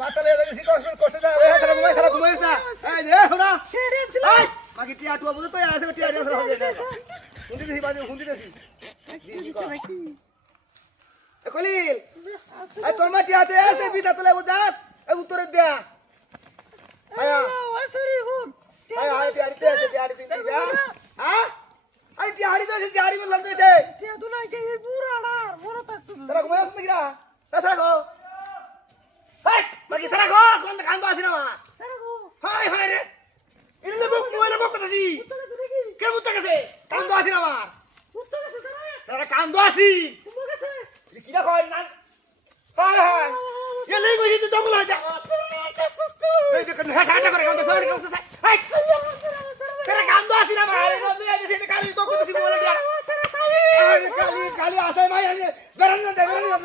বাতালে লাগি কষ্ট কষ্ট যা এ সারা ঘুমাইছ না এই নে শোনা এই মাগি টিয়া টুয়া বুঝো তো আসে টিয়া টিয়া হবে হুন্দি দিছি বাজে হুন্দি দিছি এ কলিল এই তোর মা টিয়া তে এসে বিটা তোলে বুঝাস এ উত্তরে দে আয়া আসরি হুন আয়া আয় টিয়াড়িতে এসে টিয়াড়িতে দিস হ্যাঁ আই টিয়াড়ি তো টিয়াড়ি মে লাগতে দে তে দুলাই কে এই বুড়াড়া বড় থাকতো তোরা ঘুমাইছ না কিরা তাছাড়া গো এই মাগি সারা গো কোন কান্দো আসিনা মা হাই হাই রে ইলে বুক মোবাইলে বুক কথা দি কে বুঝতে গেছে কান্দো আসিনা আমার সারা কান্দো আসি কিরা কয় না হাই হাই এ লই গই তো দগুলা যা এই দেখ না হাটা করে কান্দো সরি কান্দো হাই সারা কান্দো আসিনা আমার আরে বন্ধু এই যে কালি তো কত দিন বলে দিয়া কালি কালি আসে ভাই বেরন না দে বেরন না